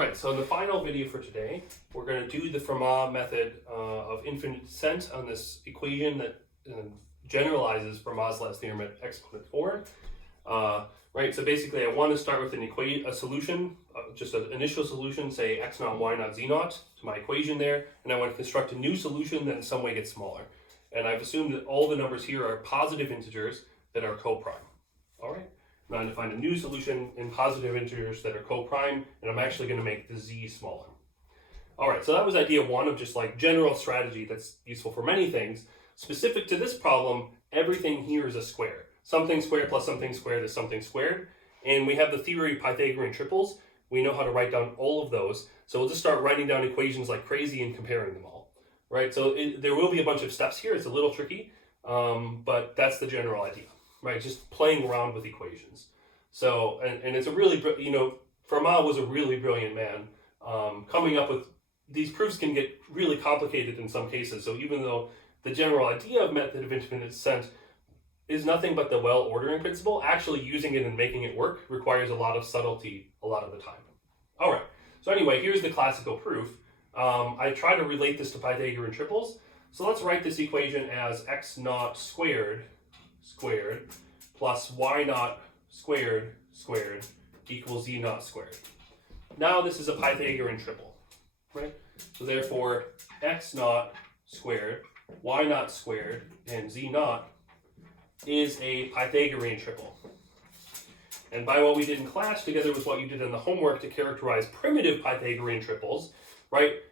Alright, so in the final video for today, we're going to do the Fermat method of infinite descent on this equation that generalizes Fermat's last theorem at exponent 4. Right, so basically I want to start with a solution, just an initial solution, say x naught, y naught, z naught, to my equation there, and I want to construct a new solution that in some way gets smaller. And I've assumed that all the numbers here are positive integers that are co-prime. Alright? I'm going to find a new solution in positive integers that are co-prime, and I'm actually going to make the z smaller. Alright, so that was idea one of just like general strategy that's useful for many things. Specific to this problem, everything here is a square. Something squared plus something squared is something squared. And we have the theory of Pythagorean triples. We know how to write down all of those. So we'll just start writing down equations like crazy and comparing them all. Right, so there will be a bunch of steps here. It's a little tricky, but that's the general idea. Right, just playing around with equations. So, and it's a really, Fermat was a really brilliant man. Coming up with these proofs can get really complicated in some cases. So even though the general idea of method of infinite descent is nothing but the well-ordering principle, actually using it and making it work requires a lot of subtlety a lot of the time. All right, so anyway, here's the classical proof. I try to relate this to Pythagorean triples. So let's write this equation as x naught squared plus y naught squared equals z naught squared. Now this is a Pythagorean triple, right? So therefore, x naught squared, y naught squared, and z naught is a Pythagorean triple. And by what we did in class, together with what you did in the homework to characterize primitive Pythagorean triples, right?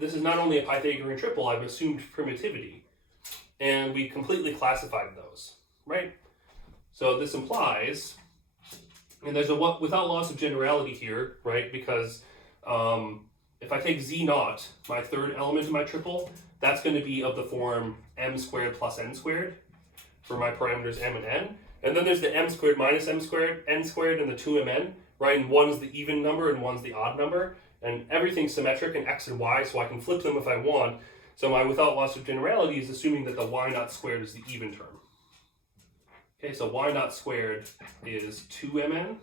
This is not only a Pythagorean triple, I've assumed primitivity. And we completely classified those, right? So this implies, and there's a without loss of generality here, right? Because if I take z naught, my third element in my triple, that's going to be of the form m squared plus n squared for my parameters m and n. And then there's the m squared minus m squared, n squared, and the 2mn, right? And one's the even number and one's the odd number. And everything's symmetric in x and y, so I can flip them if I want. So my without loss of generality is assuming that the y naught squared is the even term. Okay, so y naught squared is 2mn.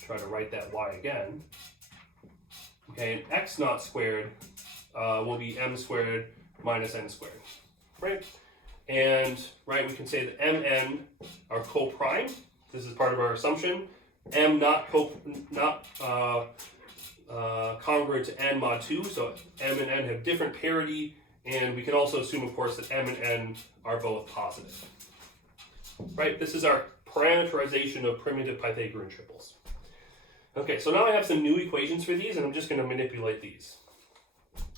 Try to write that y again. Okay, and x naught squared will be m squared minus n squared, right? And right, we can say that mn are co-prime. This is part of our assumption. M not congruent to n mod 2, so m and n have different parity, and we can also assume, of course, that m and n are both positive. Right, this is our parameterization of primitive Pythagorean triples. Okay, so now I have some new equations for these, and I'm just going to manipulate these.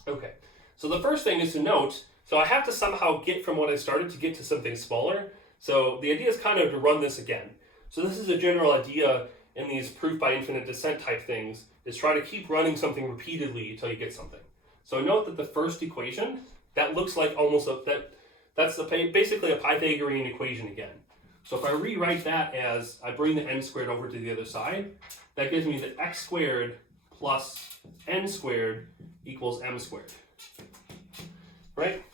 Okay, so the first thing is to note, so I have to somehow get from what I started to get to something smaller. So the idea is kind of to run this again. So this is a general idea in these proof by infinite descent type things, is try to keep running something repeatedly until you get something. So note that the first equation, that looks like almost that's basically a Pythagorean equation again. So if I rewrite that as I bring the n squared over to the other side, that gives me that x squared plus n squared equals m squared, right?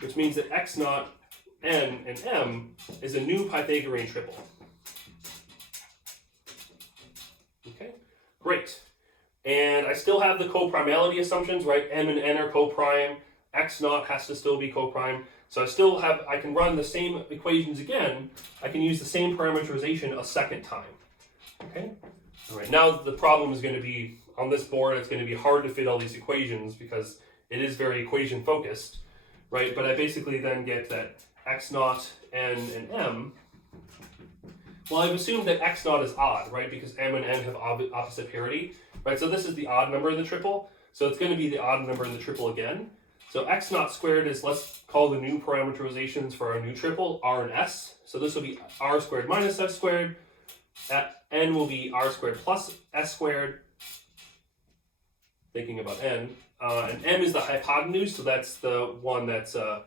Which means that x naught, n, and m is a new Pythagorean triple. Okay, great. And I still have the coprimality assumptions, right? M and n are coprime. X naught has to still be coprime. So I can run the same equations again. I can use the same parameterization a second time. Okay? All right, now the problem is going to be, on this board, it's going to be hard to fit all these equations because it is very equation focused, right? But I basically then get that x naught, n, and m. Well, I've assumed that x naught is odd, right? Because m and n have opposite parity, right? So this is the odd number in the triple. So it's going to be the odd number in the triple again. So x naught squared is, let's call the new parameterizations for our new triple r and s. So this will be r squared minus s squared. N will be r squared plus s squared. Thinking about n. And m is the hypotenuse, so that's the one that's, sorry,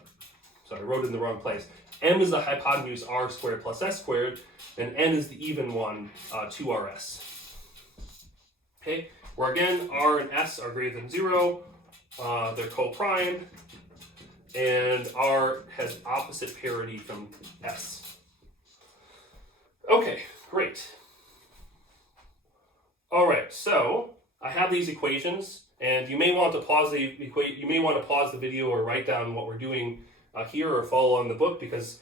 I wrote it in the wrong place. M is the hypotenuse r squared plus s squared, and n is the even one, 2rs. Okay, where again, r and s are greater than 0. They're co-prime, and R has opposite parity from S. Okay, great. All right, so I have these equations, and you may want to pause the video or write down what we're doing here, or follow on the book, because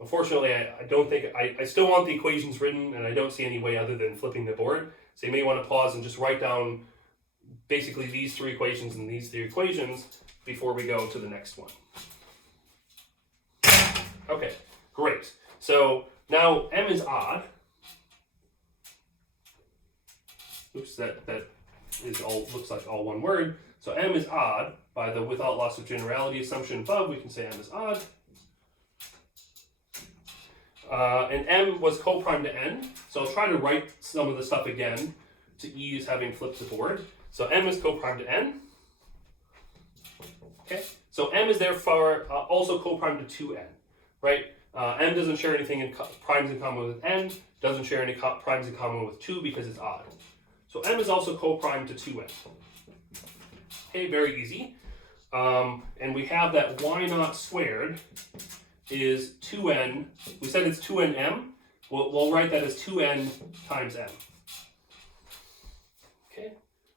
unfortunately I don't think I still want the equations written, and I don't see any way other than flipping the board. So you may want to pause and just write down basically these three equations and these three equations before we go to the next one. Okay, great. So now m is odd. Oops, that is all, looks like all one word. So m is odd. By the without loss of generality assumption above, we can say m is odd. And m was co-prime to n. So I'll try to write some of the stuff again to ease having flipped the board. So m is co-prime to n. Okay. So m is therefore also co-prime to 2n, right? M doesn't share anything in primes in common with n. Doesn't share any primes in common with 2 because it's odd. So m is also co-prime to 2n. Okay, very easy. And we have that y naught squared is 2n. We said it's 2nm. We'll write that as 2n times m. Okay.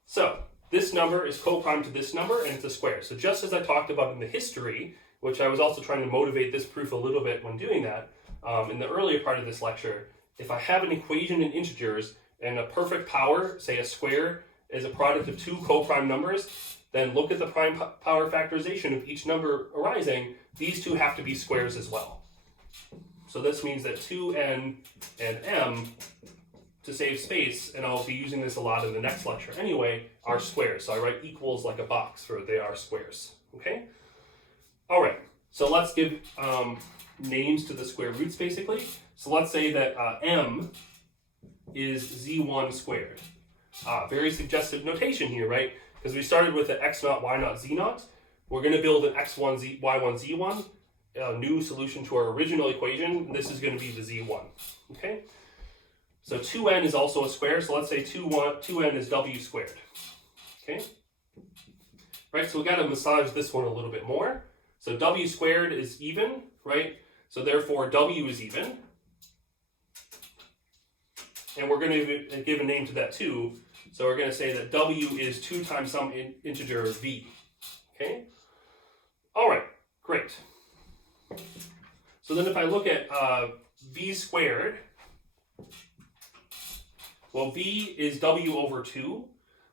So this number is co-prime to this number, and it's a square. So just as I talked about in the history, which I was also trying to motivate this proof a little bit when doing that, in the earlier part of this lecture, if I have an equation in integers and a perfect power, say a square, is a product of two co-prime numbers, then look at the prime power factorization of each number arising. These two have to be squares as well. So this means that 2n and m, to save space, and I'll be using this a lot in the next lecture anyway, are squares. So I write equals like a box for they are squares. Okay? All right, so let's give names to the square roots basically. So let's say that m is z1 squared. Very suggestive notation here, right? Because we started with the x naught, y naught, z naught. We're going to build an x1, y1, z1, a new solution to our original equation. This is going to be the z1. Okay? So 2n is also a square, so let's say 2n is w squared. Okay? Right, so we got to massage this one a little bit more. So w squared is even, right? So therefore w is even. And we're going to give a name to that too. So we're going to say that w is 2 times some integer v. Okay? All right, great. So then if I look at v squared, well, v is w over 2.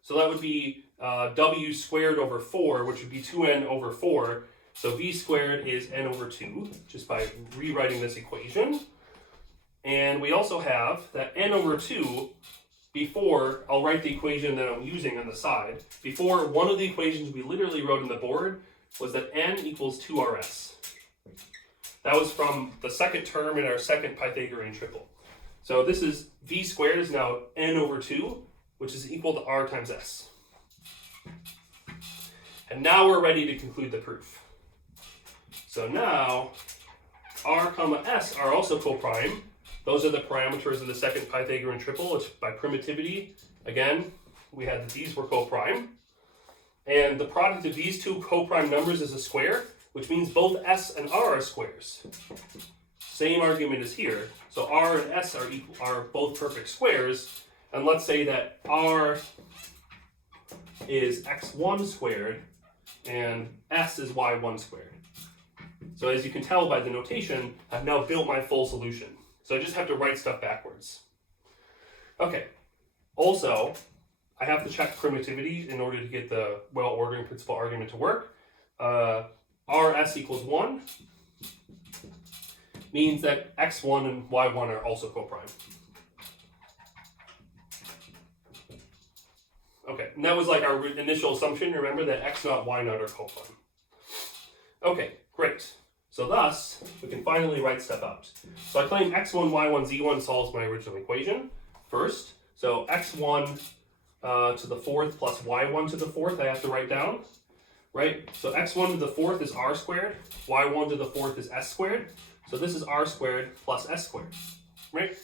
So that would be w squared over 4, which would be 2n over 4. So v squared is n over 2, just by rewriting this equation. And we also have that n over 2, before, I'll write the equation that I'm using on the side. Before, one of the equations we literally wrote on the board was that n equals 2rs. That was from the second term in our second Pythagorean triple. So this is v squared is now n over 2, which is equal to r times s. And now we're ready to conclude the proof. So now, r comma s are also co-prime. Those are the parameters of the second Pythagorean triple, which by primitivity, again, we had that these were co-prime. And the product of these two co-prime numbers is a square, which means both s and r are squares. Same argument as here. So r and s are both perfect squares. And let's say that r is x1 squared and s is y1 squared. So as you can tell by the notation, I've now built my full solution. So I just have to write stuff backwards. Okay. Also, I have to check primitivity in order to get the well-ordering principal argument to work. rs equals 1 means that x1 and y1 are also co-prime. Okay, and that was like our initial assumption. Remember that x naught, y naught are co-prime. Okay, great. So thus, we can finally write stuff out. So I claim x1, y1, z1 solves my original equation first. So x1 to the fourth plus y1 to the fourth I have to write down, right? So x1 to the fourth is r squared, y1 to the fourth is s squared. So this is r squared plus s squared, right?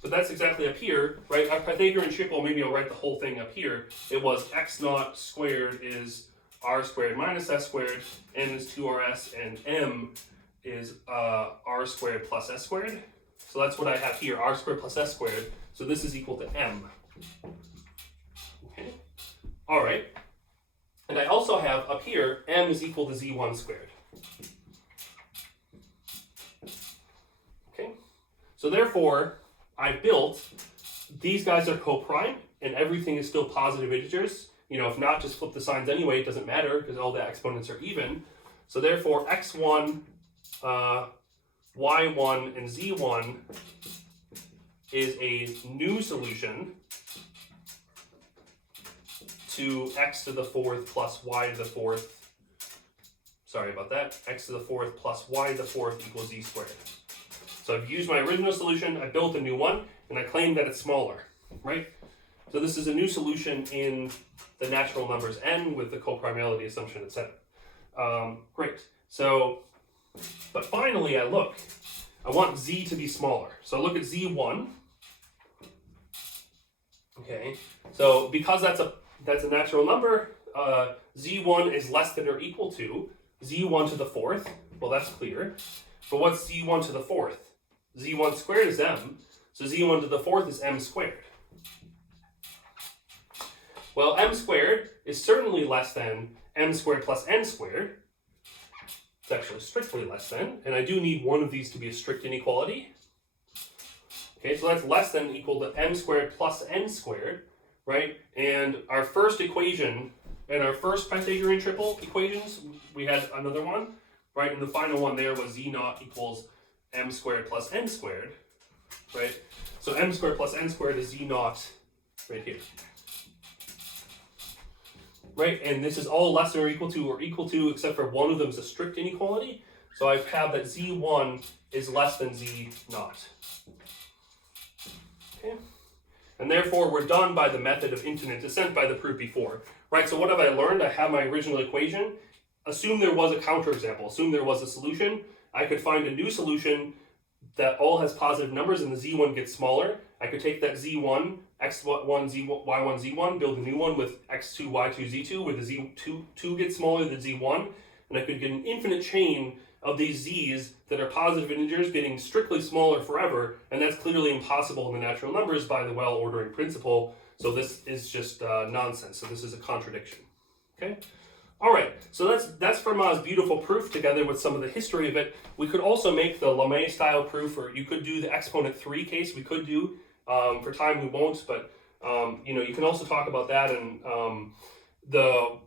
So that's exactly up here, right? Our Pythagorean triple, maybe I'll write the whole thing up here. It was x naught squared is r squared minus s squared, n is 2rs, and m is r squared plus s squared. So that's what I have here, r squared plus s squared. So this is equal to m. Okay. All right. And I also have up here, m is equal to z1 squared. Okay. So therefore, I built, these guys are co-prime, and everything is still positive integers. You know, if not, just flip the signs anyway, it doesn't matter, because all the exponents are even. So therefore, x1, y1, and z1 is a new solution to x to the fourth plus y to the fourth. Sorry about that. X to the fourth plus y to the fourth equals z squared. So I've used my original solution, I built a new one, and I claim that it's smaller, right? So this is a new solution in the natural numbers n with the coprimality assumption, etc. Great. So, but finally I want z to be smaller. So I look at z1. Okay. So because that's a natural number, z1 is less than or equal to z1 to the fourth. Well, that's clear. But what's z1 to the fourth? z1 squared is m. So z1 to the fourth is m squared. Well, m squared is certainly less than m squared plus n squared. It's actually strictly less than, and I do need one of these to be a strict inequality. Okay, so that's less than equal to m squared plus n squared, right? And our first equation, and our first Pythagorean triple equations, we had another one, right? And the final one there was z naught equals m squared plus n squared, right? So m squared plus n squared is z naught right here. Right, and this is all less than or equal to, except for one of them is a strict inequality. So I have that z1 is less than z naught. Okay, and therefore we're done by the method of infinite descent by the proof before. Right, so what have I learned? I have my original equation. Assume there was a counterexample. Assume there was a solution. I could find a new solution that all has positive numbers and the z1 gets smaller. I could take that z1, x1, z1, y1, z1, build a new one with x2, y2, z2, where the z2 gets smaller than z1, and I could get an infinite chain of these z's that are positive integers getting strictly smaller forever, and that's clearly impossible in the natural numbers by the well-ordering principle, so this is just nonsense, so this is a contradiction, okay? All right, so that's Fermat's beautiful proof together with some of the history of it. We could also make the Lemay style proof, or you could do the exponent 3 case. We could do, for time we won't, but you know, you can also talk about that and the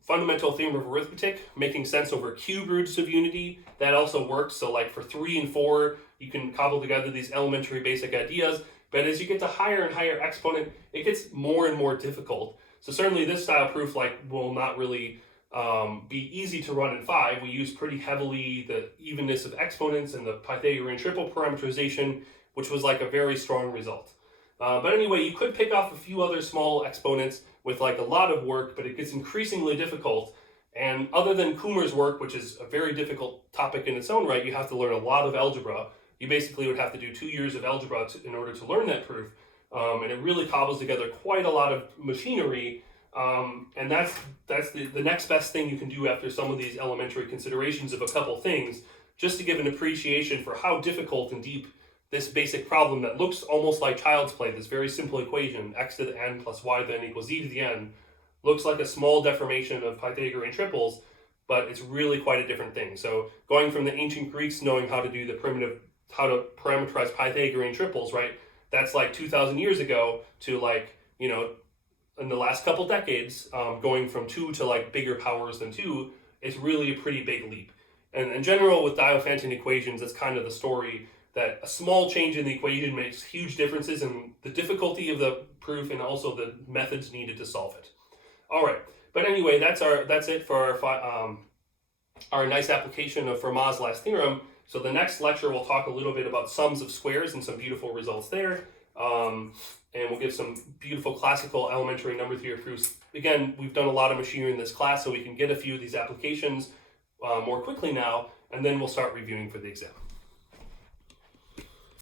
fundamental theorem of arithmetic, making sense over cube roots of unity. That also works. So like for 3 and 4, you can cobble together these elementary basic ideas. But as you get to higher and higher exponent, it gets more and more difficult. So certainly this style proof will not really be easy to run in 5. We use pretty heavily the evenness of exponents and the Pythagorean triple parameterization, which was like a very strong result. But anyway, you could pick off a few other small exponents with like a lot of work, but it gets increasingly difficult. And other than Kummer's work, which is a very difficult topic in its own right, you have to learn a lot of algebra. You basically would have to do 2 years of algebra in order to learn that proof. And it really cobbles together quite a lot of machinery, and that's the next best thing you can do after some of these elementary considerations of a couple things, just to give an appreciation for how difficult and deep this basic problem that looks almost like child's play, this very simple equation, x to the n plus y to the n equals z to the n, looks like a small deformation of Pythagorean triples, but it's really quite a different thing. So going from the ancient Greeks knowing how to do how to parameterize Pythagorean triples, right? That's like 2,000 years ago to like, you know, in the last couple decades, going from 2 to like bigger powers than 2 is really a pretty big leap. And in general, with Diophantine equations, that's kind of the story, that a small change in the equation makes huge differences in the difficulty of the proof and also the methods needed to solve it. All right, but anyway, that's it for our nice application of Fermat's last theorem. So the next lecture, we'll talk a little bit about sums of squares and some beautiful results there. And we'll give some beautiful classical elementary number theory proofs. Again, we've done a lot of machinery in this class, so we can get a few of these applications more quickly now, and then we'll start reviewing for the exam.